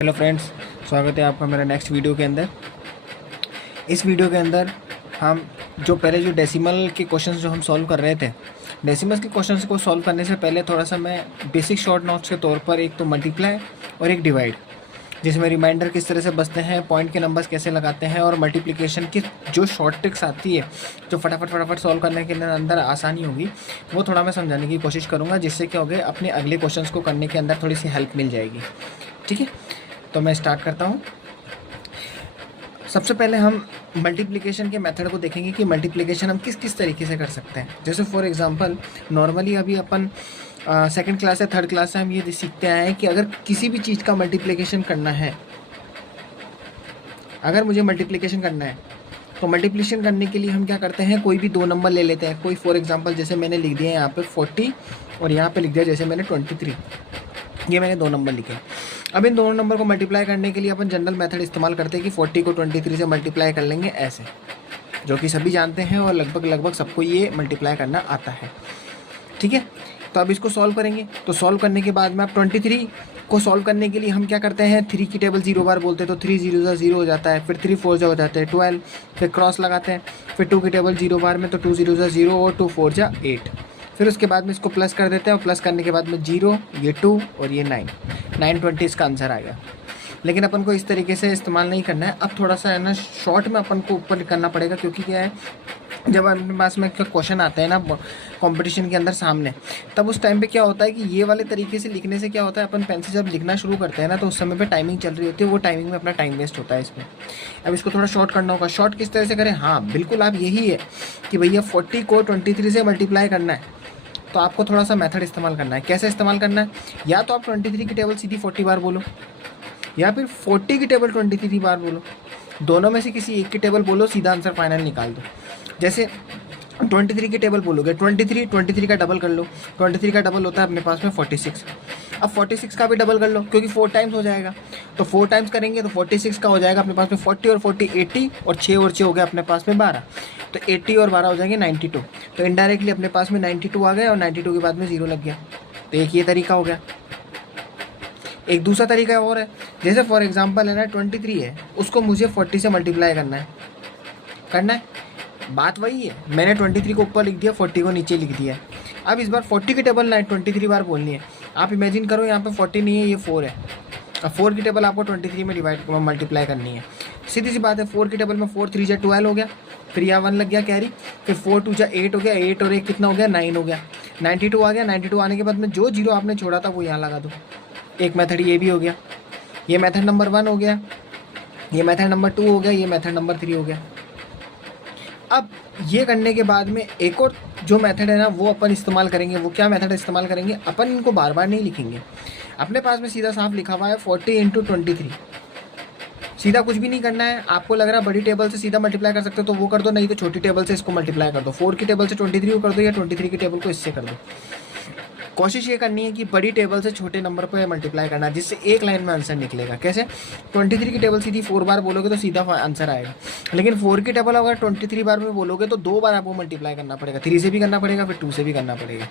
Hello friends, स्वागत है आपका मेरा नेक्स्ट वीडियो के अंदर। इस वीडियो के अंदर हम जो पहले जो डेसिमल के क्वेश्चंस जो हम सॉल्व कर रहे थे, डेसिमल्स के क्वेश्चंस को सॉल्व करने से पहले थोड़ा सा मैं बेसिक शॉर्ट नोट्स के तौर पर एक तो मल्टीप्लाई और एक डिवाइड, जिसमें रिमाइंडर किस तरह से बचते हैं, पॉइंट के नंबर्स कैसे लगाते हैं और मल्टीप्लिकेशन की जो शॉर्ट ट्रिक्स आती है जो फटाफट सॉल्व करने के अंदर आसानी होगी, वो थोड़ा मैं समझाने की कोशिश करूँगा, जिससे क्या होगा अपने अगले क्वेश्चन को करने के अंदर थोड़ी सी हेल्प मिल जाएगी। ठीक है, तो मैं स्टार्ट करता हूँ। सबसे पहले हम मल्टीप्लिकेशन के मेथड को देखेंगे कि मल्टीप्लिकेशन हम किस किस तरीके से कर सकते हैं। जैसे फॉर एग्जांपल नॉर्मली अभी अपन सेकंड क्लास या थर्ड क्लास से हम ये सीखते आए हैं कि अगर किसी भी चीज़ का मल्टीप्लिकेशन करना है, अगर मुझे मल्टीप्लिकेशन करना है तो मल्टीप्लिकेशन करने के लिए हम क्या करते हैं, कोई भी दो नंबर ले लेते हैं। कोई फॉर एग्जांपल जैसे मैंने लिख दिया है यहाँ पे 40 और यहाँ पे लिख दिया जैसे मैंने 23, ये मैंने दो नंबर लिखे। अब इन दोनों नंबर को मल्टीप्लाई करने के लिए अपन जनरल मेथड इस्तेमाल करते हैं कि 40 को 23 से मल्टीप्लाई कर लेंगे ऐसे, जो कि सभी जानते हैं और लगभग सबको ये मल्टीप्लाई करना आता है। ठीक है, तो अब इसको सॉल्व करेंगे। तो सॉल्व करने के बाद में आप 23 को सॉल्व करने के लिए हम क्या करते हैं, 3 की टेबल 0 बार बोलते हैं तो 3 0 0 हो जाता है, फिर 3 4 हो जाते हैं 12, फिर क्रॉस लगाते हैं, फिर 2 की टेबल 0 बार में तो 2 0 0 और 2 4 8, फिर उसके बाद में इसको प्लस कर देते हैं और प्लस करने के बाद में 0, ये 2 और ये 920 इसका आंसर आ गया। लेकिन अपन को इस तरीके से इस्तेमाल नहीं करना है। अब थोड़ा सा है ना शॉर्ट में अपन को ऊपर करना पड़ेगा, क्योंकि क्या है जब अपने पास में क्वेश्चन आते हैं ना कंपटीशन के अंदर सामने, तब उस टाइम पे क्या होता है कि ये वाले तरीके से लिखने से क्या होता है, अपन पेन से जब लिखना शुरू करते हैं ना तो उस समय पे टाइमिंग चल रही होती है, वो टाइमिंग में अपना टाइम वेस्ट होता है इसमें। अब इसको थोड़ा शॉर्ट करना होगा। शॉर्ट किस तरह से करें, हाँ बिल्कुल आप यही है कि भैया 40 को 23 से मल्टीप्लाई करना है, तो आपको थोड़ा सा मेथड इस्तेमाल करना है। कैसे इस्तेमाल करना है, या तो आप 23 की टेबल सीधी 40 बार बोलो, या फिर 40 की टेबल 23 बार बोलो, दोनों में से किसी एक की टेबल बोलो, सीधा आंसर फाइनल निकाल दो। जैसे 23 की टेबल बोलोगे, 23 का डबल कर लो, 23 का डबल होता है अपने पास में 46। अब 46 का भी डबल कर लो, क्योंकि 4 टाइम्स हो जाएगा, तो 4 टाइम्स करेंगे तो 46 का हो जाएगा अपने पास में 40 और 40 80 और 6 और 6 हो गया अपने पास में 12, तो 80 और 12 हो जाएंगे 92। तो इनडायरेक्टली अपने पास में 92 आ गए और 92 के बाद में 0 लग गया। तो एक ये तरीका हो गया। एक दूसरा तरीका और है, जैसे फॉर एग्जांपल है ना 23 है, उसको मुझे 40 से मल्टीप्लाई करना है। बात वही है, मैंने 23 को ऊपर लिख दिया, 40 को नीचे लिख दिया। अब इस बार 40 की टेबल 23 बार बोलनी है। आप इमेजिन करो यहाँ पे 40 नहीं है, ये 4 है। अब 4 की टेबल आपको 23 में मल्टीप्लाई करनी है। सीधी सी बात है, 4 की टेबल में 4 3 जा 12 हो गया, फिर यहाँ 1 लग गया कैरी, फिर 4 2 जा 8 हो गया, 8 और 1 कितना हो गया 9 हो गया, 92 आ गया। 92 आने के बाद में जो 0 आपने छोड़ा था वो यहाँ लगा दो। एक मेथड ये भी हो गया, ये मेथड नंबर 1 हो गया, ये मेथड नंबर 2 हो गया, ये मेथड नंबर 3 हो गया। अब ये करने के बाद में एक और जो मेथड है ना वो अपन इस्तेमाल करेंगे। वो क्या मेथड इस्तेमाल करेंगे, अपन इनको बार बार नहीं लिखेंगे। अपने पास में सीधा साफ लिखा हुआ है 40 × 23, सीधा कुछ भी नहीं करना है। आपको लग रहा है बड़ी टेबल से सीधा मल्टीप्लाई कर सकते हो तो वो कर दो, नहीं तो छोटी टेबल से इसको मल्टीप्लाई कर दो। 4 की टेबल से 23 को कर दो, या 23 की टेबल को इससे कर दो। कोशिश ये करनी है कि बड़ी टेबल से छोटे नंबर पर मल्टीप्लाई करना, जिससे एक लाइन में आंसर निकलेगा। कैसे, 23 की टेबल सीधी 4 बार बोलोगे तो सीधा आंसर आएगा, लेकिन 4 की टेबल अगर 23 बार में बोलोगे तो 2 बार आपको मल्टीप्लाई करना पड़ेगा, 3 से भी करना पड़ेगा, फिर 2 से भी करना पड़ेगा।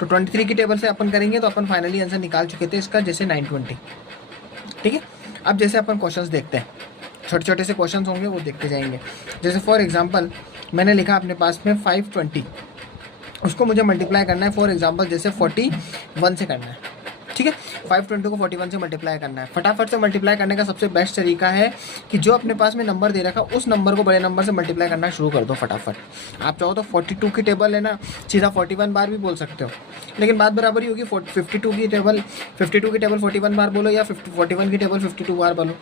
तो 23 की टेबल से अपन करेंगे तो अपन फाइनली आंसर निकाल चुके थे इसका, जैसे 920। ठीक है, अब जैसे अपन क्वेश्चंस देखते हैं, छोटे छोटे से क्वेश्चंस होंगे वो देखते जाएंगे। जैसे फॉर एग्जांपल मैंने लिखा अपने पास में 520, उसको मुझे मल्टीप्लाई करना है फॉर एग्जांपल जैसे 41 से करना है। ठीक है, 520 को 41 से मल्टीप्लाई करना है। फटाफट से मल्टीप्लाई करने का सबसे बेस्ट तरीका है कि जो अपने पास में नंबर दे रखा उस नंबर को बड़े नंबर से मल्टीप्लाई करना शुरू कर दो फटाफट। आप चाहो तो 42 की टेबल है ना सीधा 41 बार भी बोल सकते हो, लेकिन बात बराबर ही होगी। 52 की टेबल 41 बार बोलो, या 41 की टेबल 52 बार बोलो।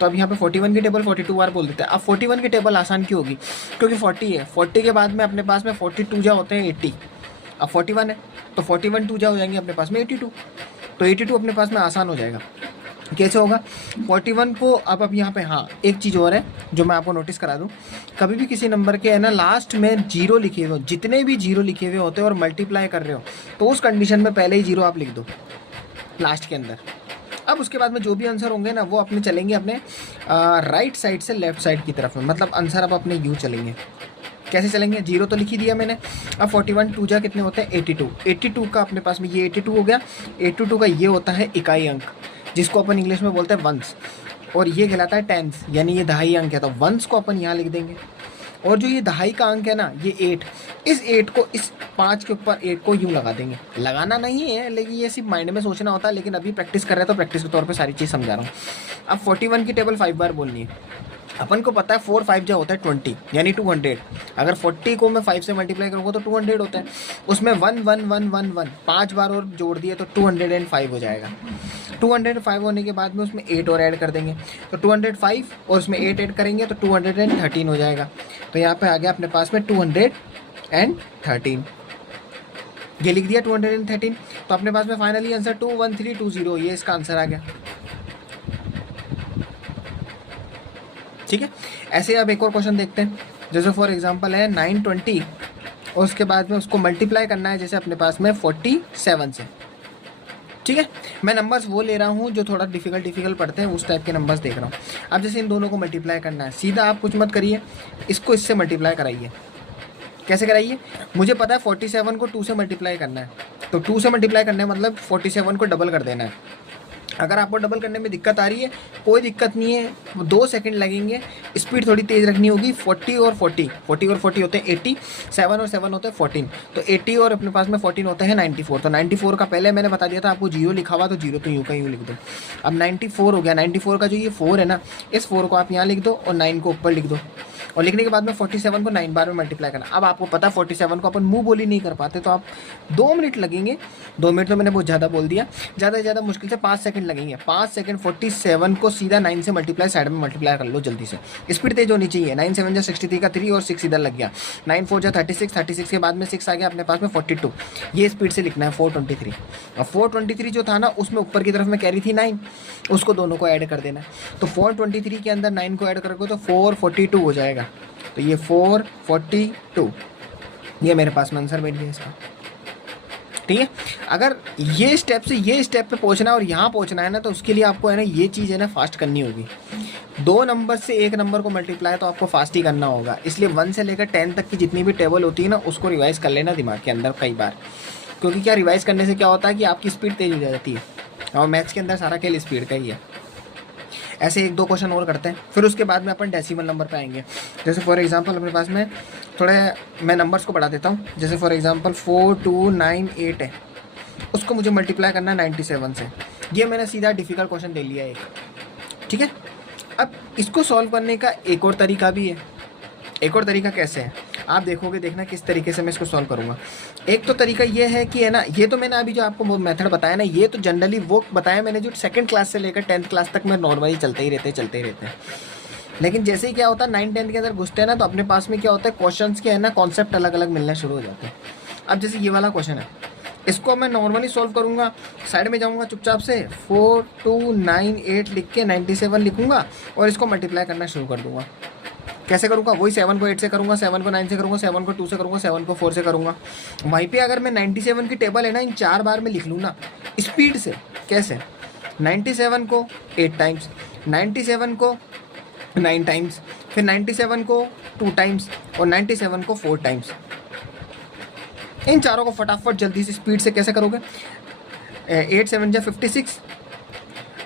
तो अब यहाँ पे 41 की टेबल 42 बार बोल देते हैं। अब 41 की टेबल आसान क्यों होगी, क्योंकि 40 है, 40 के बाद में अपने पास में 42 जा होते हैं 80। अब 41 है तो 41 2 जा हो जाएंगे अपने पास में 82, तो 82 अपने पास में आसान हो जाएगा। कैसे होगा, 41 को अब यहाँ पे हाँ एक चीज़ और है जो मैं आपको नोटिस करा दूँ, कभी भी किसी नंबर के है ना लास्ट में 0 लिखे हुए हो, जितने भी 0 लिखे हुए होते हैं और मल्टीप्लाई कर रहे हो तो उस कंडीशन में पहले ही 0 आप लिख दो लास्ट के अंदर। अब उसके बाद में जो भी आंसर होंगे ना वो अपने चलेंगे अपने राइट साइड से लेफ्ट साइड की तरफ में, मतलब आंसर अब अपने यू चलेंगे। कैसे चलेंगे, 0 तो लिख ही दिया मैंने। अब 41 2 जा कितने होते हैं 82, 82 का अपने पास में ये 82 हो गया। 82 का ये होता है इकाई अंक, जिसको अपन इंग्लिश में बोलते हैं वंस, और ये कहलाता है टेंस, यानी ये दहाई अंक है। तो वंस को अपन यहाँ लिख देंगे, और जो ये दहाई का अंक है ना, ये 8, इस 8 को इस 5 के ऊपर 8 को यूँ लगा देंगे। लगाना नहीं है, लेकिन ये सिर्फ माइंड में सोचना होता है, लेकिन अभी प्रैक्टिस कर रहे हैं तो प्रैक्टिस के तौर पे सारी चीज़ समझा रहा हूँ। अब 41 की टेबल 5 बार बोलनी है। अपन को पता है 4 5 जो होता है 20, यानी 200। अगर 40 को मैं 5 से मल्टीप्लाई करूँगा तो 200 होता है। उसमें 1 1 1 1 1 5 बार और जोड़ दिए तो 205 हो जाएगा। 205 होने के बाद में उसमें 8 और ऐड कर देंगे, तो 205 और उसमें 8 ऐड करेंगे तो 213 हो जाएगा। तो यहाँ पे आ गया अपने पास में 213, ये लिख दिया 213। तो अपने पास में फाइनली आंसर 21320, ये इसका आंसर आ गया। ठीक है, ऐसे अब एक और क्वेश्चन देखते हैं। जैसे फॉर एग्जांपल है 920 और उसके बाद में उसको मल्टीप्लाई करना है जैसे अपने पास में 47 से। ठीक है, मैं नंबर्स वो ले रहा हूँ जो थोड़ा डिफिकल्ट पढ़ते हैं, उस टाइप के नंबर्स देख रहा हूँ। अब जैसे इन दोनों को मल्टीप्लाई करना है, सीधा आप कुछ मत करिए, इसको इससे मल्टीप्लाई कराइए। कैसे कराइए? मुझे पता है 47 को 2 से मल्टीप्लाई करना है, तो 2 से मल्टीप्लाई करने मतलब 47 को डबल कर देना है। अगर आपको डबल करने में दिक्कत आ रही है, कोई दिक्कत नहीं है, 2 सेकंड लगेंगे, स्पीड थोड़ी तेज़ रखनी होगी। 40 और 40 होते हैं 80, 7 और 7 होते हैं 14, तो 80 और अपने पास में 14 होते हैं 94। तो 94 का पहले मैंने बता दिया था आपको 0 लिखा हुआ, तो 0 तो यूँ का यूँ लिख दो। अब 94 हो गया, 94 का जो ये 4 है ना, इस 4 को आप यहाँ लिख दो और 9 को ऊपर लिख दो, और लिखने के बाद में 47 को 9 बार में मल्टीप्लाई करना। अब आपको पता 47 को अपन मुंह बोली नहीं कर पाते, तो आप 2 मिनट लगेंगे। 2 मिनट तो मैंने बहुत ज़्यादा बोल दिया, ज़्यादा से ज़्यादा मुश्किल से 5 सेकंड लगेंगे। 5 सेकंड 47 को सीधा 9 से मल्टीप्लाई साइड में मल्टीप्लाई कर लो जल्दी से, स्पीड तेज होनी चाहिए। 9 7 जा 63 का 3 और 6 इधर लग गया, 9 4 जा 36, 36 के बाद में 6 आ गया अपने पास में 42। ये स्पीड से लिखना है 423। और 423 जो था ना, उसमें ऊपर की तरफ में कैरी थी 9, उसको दोनों को ऐड कर देना। तो 423 के अंदर 9 को ऐड करोगे तो 442 हो जाएगा। तो ये 442, ये मेरे पास में आंसर बैठ गया इसका। ठीक है, अगर ये स्टेप से ये स्टेप पे पहुंचना है और यहाँ पहुंचना है ना, तो उसके लिए आपको है ना ये चीज़ है ना फास्ट करनी होगी। 2 नंबर से एक नंबर को मल्टीप्लाई तो आपको फास्ट ही करना होगा। इसलिए 1 से लेकर 10 तक की जितनी भी टेबल होती है ना, उसको रिवाइज कर लेना दिमाग के अंदर कई बार, क्योंकि क्या रिवाइज करने से क्या होता है कि आपकी स्पीड तेज हो जाती है, और मैथ्स के अंदर सारा खेल स्पीड का ही है। ऐसे 1-2 क्वेश्चन और करते हैं, फिर उसके बाद में अपन डेसिमल नंबर पे आएंगे। जैसे फॉर एग्जांपल अपने पास में थोड़े मैं नंबर्स को बढ़ा देता हूँ। जैसे फॉर एग्जांपल 4298 है, उसको मुझे मल्टीप्लाई करना है 97 से। ये मैंने सीधा डिफ़िकल्ट क्वेश्चन ले लिया एक। ठीक है, अब इसको सॉल्व करने का एक और तरीका भी है। एक और तरीका कैसे है आप देखोगे, देखना किस तरीके से मैं इसको सॉल्व करूँगा। एक तो तरीका ये है कि है ना, ये तो मैंने अभी जो आपको मेथड बताया ना, ये तो जनरली वो बताया मैंने जो 2nd क्लास से लेकर 10th क्लास तक में नॉर्मली चलते ही रहते हैं। लेकिन जैसे ही क्या होता है 9-10 के अंदर घुसते हैं ना, तो अपने पास में क्या होता है, क्वेश्चंस के है ना कॉन्सेप्ट अलग अलग मिलना शुरू हो जाते हैं। अब जैसे ये वाला क्वेश्चन है, इसको मैं नॉर्मली सॉल्व करूँगा, साइड में जाऊँगा चुपचाप से, 4298 लिख के 97 लिखूँगा और इसको मल्टीप्लाई करना शुरू कर दूँगा। कैसे करूँगा? वही 7 को 8 से करूँगा, 7 को 9 से करूँगा, 7 को 2 से करूँगा, 7 को 4 से करूँगा। वहीं पे अगर मैं 97 की टेबल है ना, इन 4 बार में लिख लूँ ना स्पीड से। कैसे? 97 को 8 टाइम्स, 97 को 9 टाइम्स, फिर 97 को 2 टाइम्स और 97 को 4 टाइम्स। इन चारों को फटाफट जल्दी से स्पीड से कैसे करोगे? 8 7 जा 56,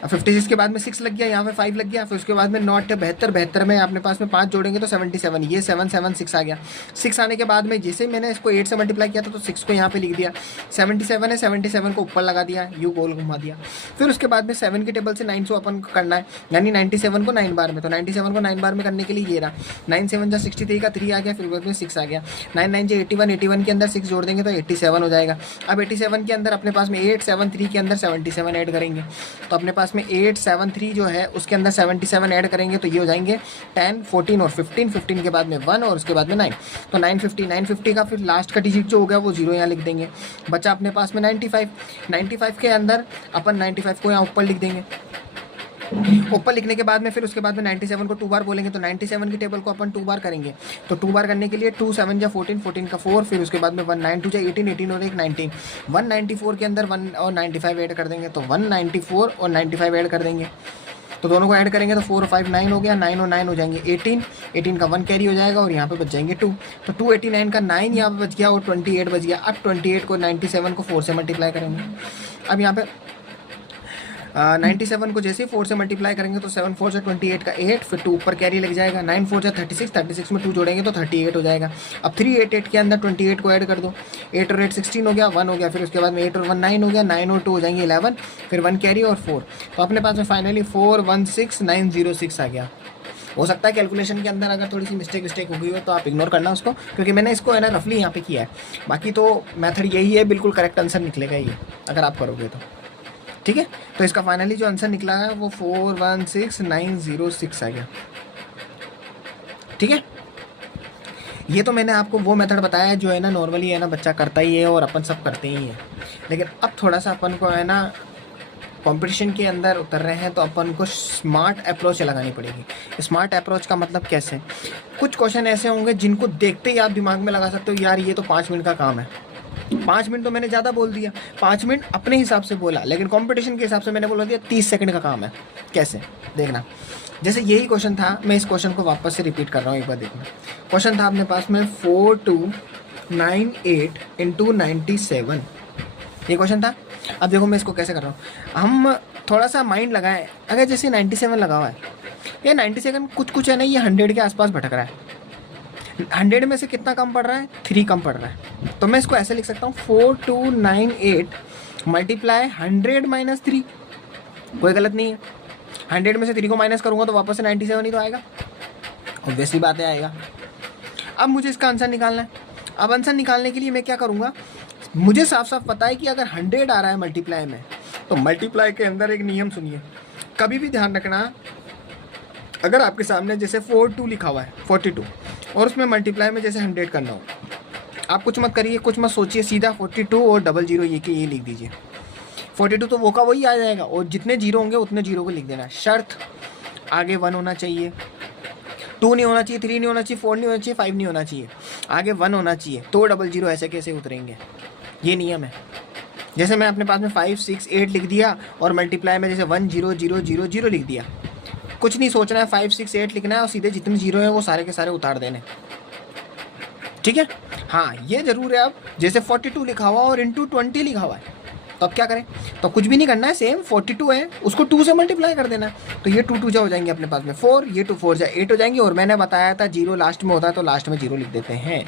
56 के बाद में 6 लग गया, यहाँ पे 5 लग गया, फिर उसके बाद में 9 72 में अपने पास में 5 जोड़ेंगे तो 77, ये 7 7 6 आ गया। 6 आने के बाद में जैसे मैंने इसको 8 से मल्टीप्लाई किया था तो 6 को यहाँ पे लिख दिया। 77 है, 77 को ऊपर लगा दिया, यू गोल घुमा दिया। फिर उसके बाद में 7 की टेबल से 9 से अपन को करना है, यानी 97 को 9 बार में। तो 97 को 9 बार में करने के लिए ये रहा, 9 7 जा 63 का 3 आ गया, फिर बाद में 6 आ गया। 9 9 जा 81, 81 के अंदर 6 जोड़ देंगे तो 87 हो जाएगा। अब 87 के अंदर अपने पास में 873 के अंदर 77 ऐड करेंगे, तो अपने पास में 873 जो है उसके अंदर 77 ऐड करेंगे तो ये हो जाएंगे 10 14 और 15, 15 के बाद में 1 और उसके बाद में 9, तो 950 का फिर लास्ट का डिजिट जो हो गया वो 0 यहाँ लिख देंगे। बचा अपने पास में 95 के अंदर अपन 95 को यहाँ ऊपर लिख देंगे। ऊपर लिखने के बाद में फिर उसके बाद में 97 को 2 बार बोलेंगे, तो 97 की टेबल को अपन 2 बार करेंगे। तो 2 बार करने के लिए 2 7 जा 14, 14 का 4, फिर उसके बाद में 1 9 2 जा 18, 18 और 1 19, 194 के अंदर 1 और 95 ऐड कर देंगे, तो 194 और 95 ऐड कर देंगे। तो दोनों को ऐड करेंगे तो 4 और 5 9 हो गया, 9 और 9 हो जाएंगे 18, 18 का 1 कैरी हो जाएगा और यहाँ पे बच जाएंगे 2, तो 289 का 9 यहाँ पे बच गया और 28 बच गया। अब 28 को 97 को 4 से मल्टीप्लाई करेंगे। अब यहाँ पे 97 को जैसे ही 4 से मल्टीप्लाई करेंगे तो 7 4 से 28 का 8, फिर 2 ऊपर कैरी लग जाएगा, 9 4 से 36, 36 में 2 जोड़ेंगे तो 38 हो जाएगा। अब 388 के अंदर 28 को ऐड कर दो, 8 और 8 16 हो गया, 1 हो गया, फिर उसके बाद में 8 और 1 9 हो गया, 9 और 2 हो जाएंगे 11, फिर 1 कैरी और 4, तो अपने पास में फाइनली 416906 आ गया। हो सकता है कैलकुलेशन के अंदर अगर थोड़ी सी मिस्टेक हो गई हो तो आप इग्नोर करना उसको, क्योंकि मैंने इसको है ना रफली यहाँ पे किया है, बाकी तो मेथड यही है, बिल्कुल करेक्ट आंसर निकलेगा ये अगर आप करोगे तो। ठीक है, तो इसका फाइनली जो आंसर निकला है वो 416906 आ गया। ठीक है, ये तो मैंने आपको वो मेथड बताया है जो है ना नॉर्मली है ना बच्चा करता ही है और अपन सब करते ही हैं, लेकिन अब थोड़ा सा अपन को है ना कंपटीशन के अंदर उतर रहे हैं तो अपन को स्मार्ट अप्रोच लगानी पड़ेगी। स्मार्ट अप्रोच का मतलब कैसे, कुछ क्वेश्चन ऐसे होंगे जिनको देखते ही आप दिमाग में लगा सकते हो यार ये तो 5 मिनट का काम है। 5 मिनट तो मैंने ज़्यादा बोल दिया, 5 मिनट अपने हिसाब से बोला, लेकिन कंपटीशन के हिसाब से मैंने बोला दिया 30 सेकंड का काम है। कैसे देखना, जैसे यही क्वेश्चन था, मैं इस क्वेश्चन को वापस से रिपीट कर रहा हूँ, एक बार देखना। क्वेश्चन था अपने पास में 4298 × 97, ये क्वेश्चन था। अब देखो मैं इसको कैसे कर रहा हूँ, हम थोड़ा सा माइंड लगाएं। अगर जैसे 97 लगा हुआ है, ये 97 कुछ है ना, ये 100 के आसपास भटक रहा है। 100 में से कितना कम पड़ रहा है, 3 कम पड़ रहा है, तो मैं इसको ऐसे लिख सकता हूँ 4298 मल्टीप्लाई 100 माइनस 3, कोई गलत नहीं है। 100 में से 3 को माइनस करूँगा तो वापस से 97 ही तो आएगा, ऑब्वियसली बात है आएगा। अब मुझे इसका आंसर निकालना है। अब आंसर निकालने के लिए मैं क्या करूँगा, मुझे साफ साफ पता है कि अगर 100 आ रहा है मल्टीप्लाई में, तो मल्टीप्लाई के अंदर एक नियम सुनिए, कभी भी ध्यान रखना, अगर आपके सामने जैसे 42 लिखा हुआ है 42 और उसमें मल्टीप्लाई में जैसे 100 करना हो, आप कुछ मत करिए, कुछ मत सोचिए, सीधा 42 और 00 ये लिख दीजिए। 42 तो वो का वही आ जाएगा, और जितने जीरो होंगे उतने जीरो को लिख देना। शर्त, आगे 1 होना चाहिए, 2 नहीं होना चाहिए, 3 नहीं होना चाहिए, 4 नहीं होना चाहिए, 5 नहीं होना चाहिए, आगे 1 होना चाहिए, तो 00 ऐसे कैसे उतरेंगे, ये नियम है। जैसे मैं अपने पास में 5 6 8 लिख दिया और मल्टीप्लाई में जैसे 1 0 0 0 0 लिख दिया, कुछ नहीं सोचना है, 5 6 8 लिखना है और सीधे जितने जीरो हैं वो सारे के सारे उतार देने। ठीक है, हाँ ये जरूर है। अब जैसे 42 लिखा हुआ और इंटू 20 लिखा हुआ है, तो अब क्या करें, तो कुछ भी नहीं करना है, सेम 42 है उसको 2 से मल्टीप्लाई कर देना है, तो ये 2 2 जा हो जाएंगे अपने पास में 4, ये 2 4 जा 8 हो जाएंगे। और मैंने बताया था 0 लास्ट में होता है तो लास्ट में 0 लिख देते हैं।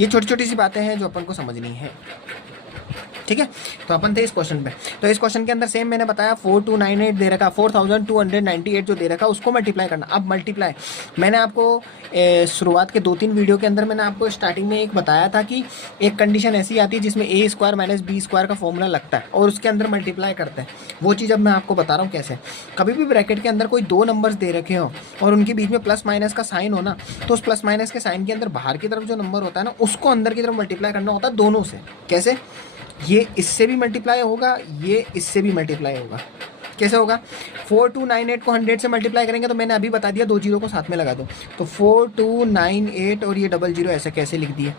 ये छोटी छोटी सी बातें हैं जो अपन को समझनी है। ठीक है, तो अपन थे इस क्वेश्चन पे, तो इस क्वेश्चन के अंदर सेम मैंने बताया 4298 दे रखा, 4298 जो दे रखा उसको मल्टीप्लाई करना। अब मल्टीप्लाई मैंने आपको शुरुआत के 2-3 वीडियो के अंदर मैंने आपको स्टार्टिंग में एक बताया था कि एक कंडीशन ऐसी आती है जिसमें a² - b² का फॉर्मूला लगता है और उसके अंदर मल्टीप्लाई करते हैं। वो चीज़ अब मैं आपको बता रहा हूँ कैसे। कभी भी ब्रैकेट के अंदर कोई 2 नंबर्स दे रखे हो और उनके बीच में प्लस माइनस का साइन हो ना, तो उस प्लस माइनस के साइन के अंदर बाहर की तरफ जो नंबर होता है ना, उसको अंदर की तरफ मल्टीप्लाई करना होता है दोनों से। कैसे, ये इससे भी मल्टीप्लाई होगा, ये इससे भी मल्टीप्लाई होगा। कैसे होगा, 4298 को 100 से मल्टीप्लाई करेंगे, तो मैंने अभी बता दिया 2 जीरो को साथ में लगा दो, तो 4298 और ये 00 ऐसे कैसे लिख दिए।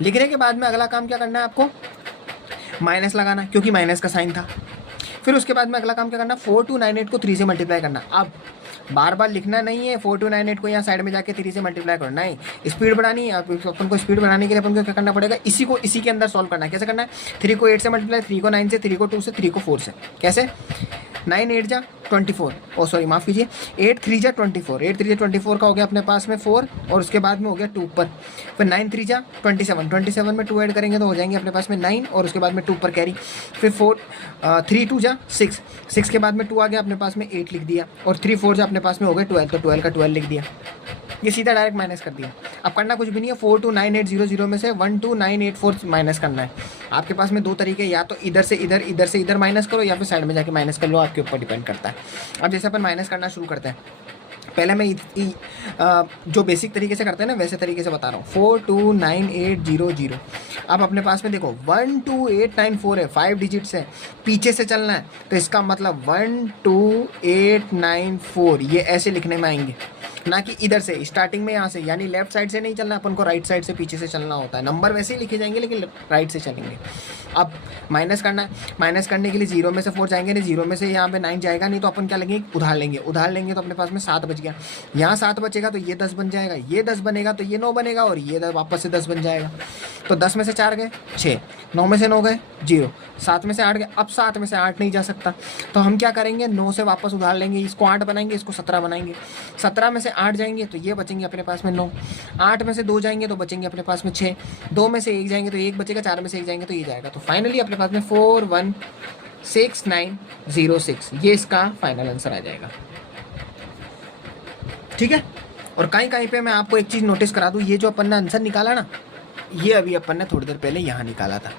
लिखने के बाद में अगला काम क्या करना है आपको, माइनस लगाना, क्योंकि माइनस का साइन था। फिर उसके बाद में अगला काम क्या करना, 4298 को 3 से मल्टीप्लाई करना। अब बार बार लिखना नहीं है 4298 को यहाँ साइड में जाके 3 से मल्टीप्लाई करना है, स्पीड बढ़ानी है। अपन को स्पीड बढ़ाने के लिए अपन को क्या करना पड़ेगा, इसी को इसी के अंदर सॉल्व करना है। कैसे करना है, 3 को 8 से मल्टीप्लाई, 3 को 9 से, 3 को 2 से, 3 को 4 से। कैसे, 9 8 जा 24, ओ सॉरी माफ़ कीजिए, 8 3 जा 24, 8 3 जा 24 का हो गया अपने पास में 4, और उसके बाद में हो गया 2 पर, फिर 9 3 जा 27, 27 में 2 ऐड करेंगे तो हो जाएंगे अपने पास में 9, और उसके बाद में 2 पर कैरी, फिर 3 2 जा 6, 6 के बाद में 2 आ गया अपने पास में 8 लिख दिया, और 3 4 जा अपने पास में हो गए 12, तो 12 का 12 लिख दिया। ये सीधा डायरेक्ट माइनस कर दिया। अब करना कुछ भी नहीं है, 429800 में से 12984 माइनस करना है। आपके पास में 2 तरीके, या तो इधर से इधर, इधर से इधर माइनस करो, या फिर साइड में जाके माइनस कर लो, आपके ऊपर डिपेंड करता है। अब जैसे अपन माइनस करना शुरू करते हैं, पहले मैं जो बेसिक तरीके से करते हैं ना वैसे तरीके से बता रहा हूँ। 429800, अब अपने पास में देखो 12894 है, 5 डिजिट्स है, पीछे से चलना है, तो इसका मतलब 12894 ये ऐसे लिखने में आएंगे। ना कि इधर से स्टार्टिंग में यहाँ से, यानी लेफ्ट साइड से नहीं चलना, अपन को राइट साइड से पीछे से चलना होता है। नंबर वैसे ही लिखे जाएंगे लेकिन राइट से चलेंगे। अब माइनस करना है, माइनस करने के लिए 0 में से 4 जाएंगे, नहीं 0 में से यहाँ पे 9 जाएगा नहीं, तो अपन क्या लेंगे, उधार लेंगे। उधार लेंगे तो अपने पास में 7 बच गया। यहाँ 7 बचेगा तो ये 10 बन जाएगा, ये 10 बनेगा तो ये 9 बनेगा, और ये वापस से 10 बन जाएगा। तो 10 में से 4 गए 6, 9 में से 9 गए 0, 7 में से 8 गए। अब 7 में से 8 नहीं जा सकता, तो हम क्या करेंगे, 9 से वापस उधार लेंगे, इसको 8 बनाएंगे, इसको 17 बनाएंगे। 17 में से 8 जाएंगे तो ये बचेंगे अपने पास में 9, 8 में से 2 जाएंगे तो बचेंगे अपने पास में 6, 2 में से 1 जाएंगे तो 1 बचेगा, 4 में से 1 जाएंगे तो ये जाएगा। तो फाइनली अपने पास में 416906, ये इसका फाइनल आंसर आ जाएगा। ठीक है। और कहीं कहीं पे मैं आपको एक चीज़ नोटिस करा दूँ, ये जो अपन ने आंसर निकाला ना, ये अभी अपन ने थोड़ी देर पहले यहाँ निकाला था,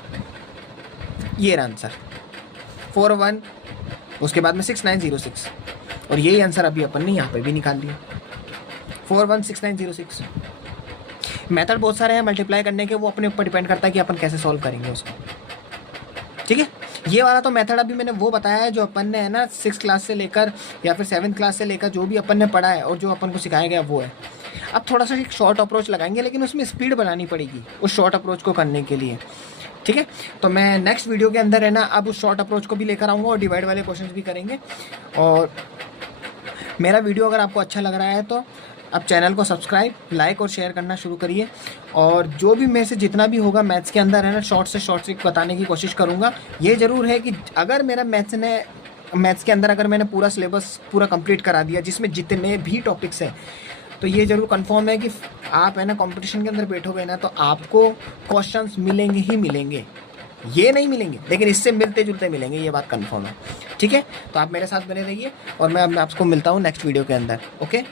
ये रहा आंसर 41, उसके बाद में 6906, और यही आंसर अभी अपन ने यहाँ पे भी निकाल लिया 416906। मेथड बहुत सारे हैं मल्टीप्लाई करने के, वो अपने ऊपर डिपेंड करता है कि अपन कैसे सॉल्व करेंगे उसको। ठीक है। ये वाला तो मेथड अभी मैंने वो बताया है जो अपन ने है ना 6th क्लास से लेकर या फिर 7th क्लास से लेकर जो भी अपन ने पढ़ा है और जो अपन को सिखाया गया वो है। अब थोड़ा सा एक शॉर्ट अप्रोच लगाएंगे, लेकिन उसमें स्पीड बनानी पड़ेगी उस शॉर्ट अप्रोच को करने के लिए। ठीक है। तो मैं नेक्स्ट वीडियो के अंदर है ना अब उस शॉर्ट अप्रोच को भी लेकर आऊँगा और डिवाइड वाले क्वेश्चन भी करेंगे। और मेरा वीडियो अगर आपको अच्छा लग रहा है तो अब चैनल को सब्सक्राइब, लाइक और शेयर करना शुरू करिए। और जो भी मेरे से जितना भी होगा मैथ्स के अंदर है ना शॉर्ट से शॉर्ट ट्रिक बताने की कोशिश करूँगा। ये ज़रूर है कि अगर मेरा मैथ्स के अंदर अगर मैंने पूरा सिलेबस पूरा कंप्लीट करा दिया जिसमें जितने भी टॉपिक्स हैं, तो ये ज़रूर कंफर्म है कि आप है ना कंपटीशन के अंदर बैठोगे ना तो आपको क्वेश्चंस मिलेंगे ही मिलेंगे, ये नहीं मिलेंगे लेकिन इससे मिलते जुलते मिलेंगे, ये बात कंफर्म है। ठीक है। तो आप मेरे साथ बने रहिए और मैं आपको मिलता हूँ नेक्स्ट वीडियो के अंदर। ओके।